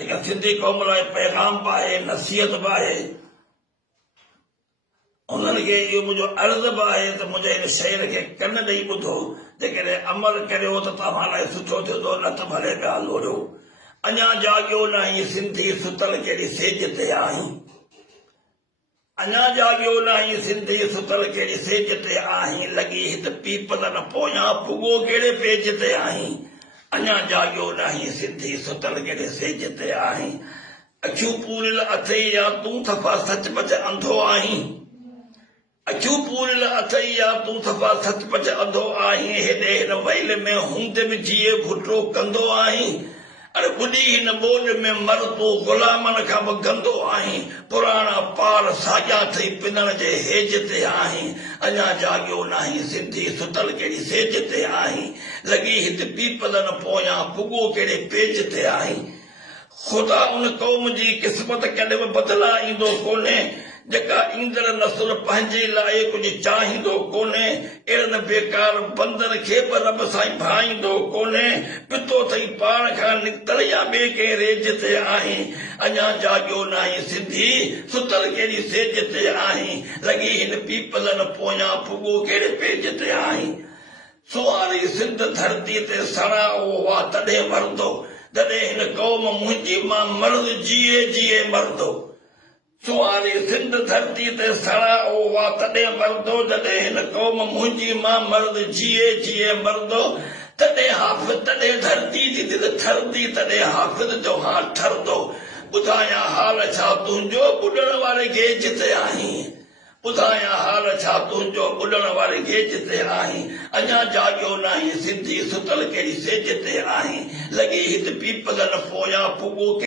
जेका सिंधी क़ौम लाइ पैगाम बि आहे नसीहत बि आहे उन्हनि खे इहो मुंहिंजो अर्ज़ु बि आहे त मुंहिंजे हिन शहर खे कन ॾेई ॿुधो जेकॾहिं अमल करियो त तव्हां लाइ सुठो थींदो न त भले पिया लोड़ियो अञा जाॻियो न आहीं सिंधी सुतल कहिड़ी सेज ते आहीं अञा जाॻियो न आहीं सिंधी सुतल कहिड़ी सेज ते आहीं लॻी हित पीपल न पोयां पुॻो कहिड़े पेज ते आहीं अञा जाॻियो न आहीं सिंधी सुतल कहिड़े सेज ते आहीं अखियूं पूरियल अथई या तूं थफा सचपच अंधो आहीं अखियूं पूरियल अथई या तूं थफा सचपच अंधो आहीं हेॾे हिन वैल में हूंदे बि जीए घुटो कंदो आहीं अरे ॿुधी हिन ॿोॾ में मर तूं ग़ुलामनि खां बि गंदो आहीं पुराणा पार साॻिया थई पिनण जे हेज ते आहीं अञा जाॻियो न आहीं सिंधी सुतल कहिड़ी सेज ते आहीं लॻी हिते पीपल न पोयां पुॻो कहिड़े पेज ते आहीं ख़ुदा उन क़ौम जी क़िस्मत कॾहिं बि बदिला ईंदो कोन्हे जेका ईंदड़ नसुल पंहिंजे लाइ कुझु चाहींदो कोन्हे अहिड़नि बेकार बंदर खे बि रब साईं भाईंदो कोन्हे पितो अथई पाण खां निकितल या ॿिए कंहिं रेज ते आहीं अञा जाॻियो न आहीं सिंधी सुतल कहिड़ी सेज ते आहीं लॻी हिन पीपल न पोयां पुॻो कहिड़े पेज ते आहीं सुवारी सिंध धरती ते सड़ा हुआ तॾहिं मरंदो जॾहिं हिन क़ौम मुंहिंजी मां मर्द जीए जीए मरंदो सुवारी सिंध धरती ते सड़ा हुआ तॾहिं मरंदो जॾहिं हिन क़ौम मुंहिंजी मां मर्द जीए जीए मरंदो तॾहिं हाफ़िज़ तॾहिं धरती जी दिलि थरंदी तॾहिं हाफ़िज़ जो हा ठरंदो ॿुधायां हाल छा तुंहिंजो ॿुॾण वारे गेज ते आहीं ॿुधायां हाल छा तुंहिंजो ॿुॾण वारे गेज ते आहीं अञा जाॻियो न आहीं सिंधी सुतल कहिड़ी सेज ते आहीं लॻी हिते पीपल न पोयां पुॻो